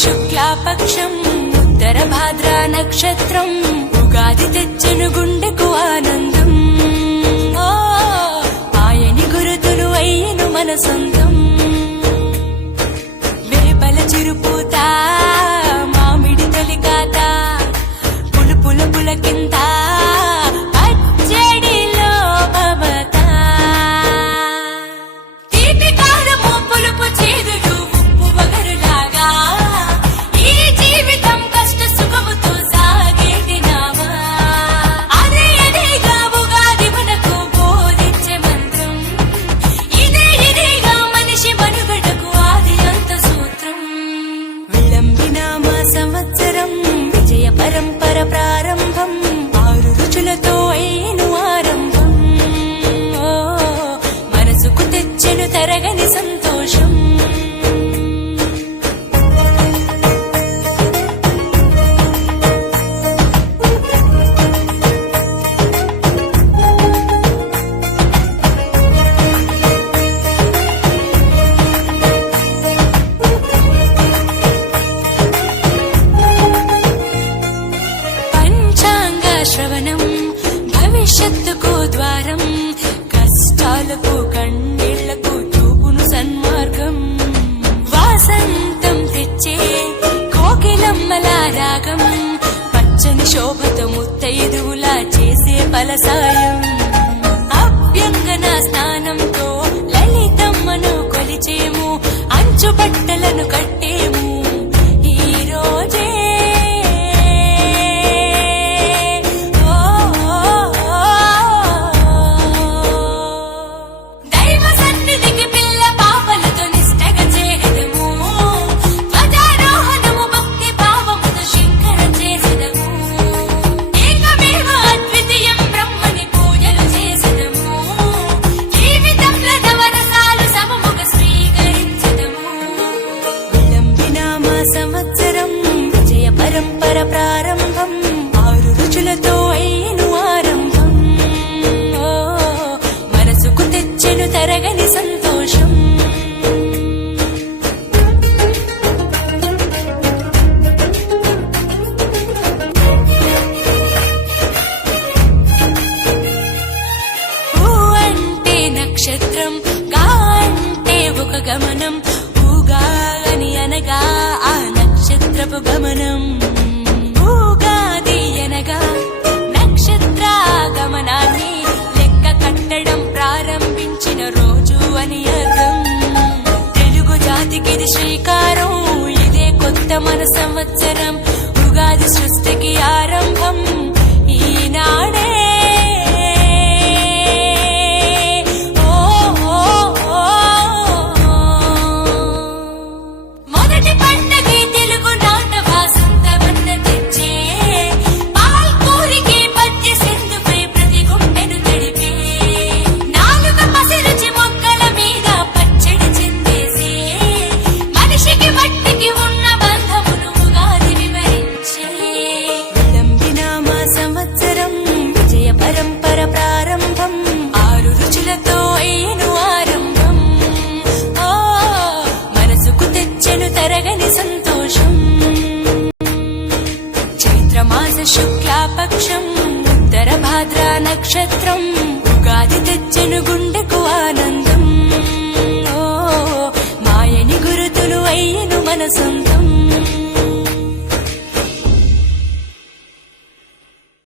శుక్లాపక్షం ఉత్తర భాద్ర నక్షత్రం ఉగాది తెచ్చెను గుండెకు ఆనందం. ఆయని గురుతులు అయ్యను మన సొంతం. వేపల చిరుపూత మామిడి తొలికాత పులుపుల పులకింత పచ్చడిలో మమత. తీపి కారము పులుపు చేదులు ఉప్పు వగరులాగా ఈ జీవితం కష్ట సుఖముతో సాగేటి నావా. అదే అదేగా ఉగాది మనకు బోధించే మంత్రం. ఇదేగా మనిషి మనుగడకు ఆది అంత సూత్రం. విళంబినామ సంవత్సరం విజయ పరంపర ప్రారంభం. 6 రుచులతో అయ్యను ఆరంభం. మనసుకు తెచ్చెను తరగని సంతోషం. పంచాంగ శ్రవణం భవిష్యత్తుకు ద్వారం. కష్టాలకు కన్నీళ్లకు చూపును సన్మార్గం. వాసంతం తెచ్చే కోకిలమ్మల రాగం. పచ్చని శోభతో ముత్తైదువులా చేసే ఫలసాయం. అభ్యంగన స్నానంతో లలితమ్మను కొలిచేము. అంచు బట్టలను కట్టేము ఈ రోజే. దైవ సన్నిధికి పిల్ల పాపలతో నిష్టగా చేదము. ధ్వజారోహణము భక్తి భావముతో శంకర చేసెదము. ఏకమేవ అద్వితీయం బ్రహ్మని పూజలు చేసెదము. జీవితంలో నవరసాలు సమముగా స్వీకరించెదము. విళంబినామ సంవత్సరం విజయ పరంపర ప్రారంభం. 6 రుచులతో అయ్యను ఆరంభం. మనసుకు తెచ్చెను తరగని సంతోషం. ఊ అంటే నక్షత్రం, గా అంటే ఒక గమనం. ఊగా అని అనగా ఆ నక్షత్రపు గమనం. ఊగాది అనగా నక్షత్ర గమనాన్ని లెక్క కట్టడం ప్రారంభించిన రోజు అని అర్థం. తెలుగు జాతికిది శ్రీకారం. ఇదే కొత్త మన సంవత్సరం. ఉగాది సృష్టికి ఆరంభం ఈనాడే. మొదటి పండగ తెలుగు నాట వాసంతమన్న తెచ్చే. పాల్కూరికి పద్య సింధుపై ప్రతి గుండెను తడిపే. నాలుక పసిరుచి మొక్కల మీద పచ్చడి చిందేసే. మనిషికి మట్టికి ఉన్న బంధమును ఉగాది వివరించే. విళంబినామ సంవత్సరం విజయ పరంపర ప్రారంభం. 6 రుచులతో అయ్యను ఆరంభం. మనసుకు తెచ్చెను తరగని సంతోషం. చైత్రమాస శుక్లాపక్షం ఉత్తర భాద్ర నక్షత్రం ఉగాది తెచ్చెను గుండెకు ఆనందం. మాయని గురుతులు అయ్యను మన సొంతం.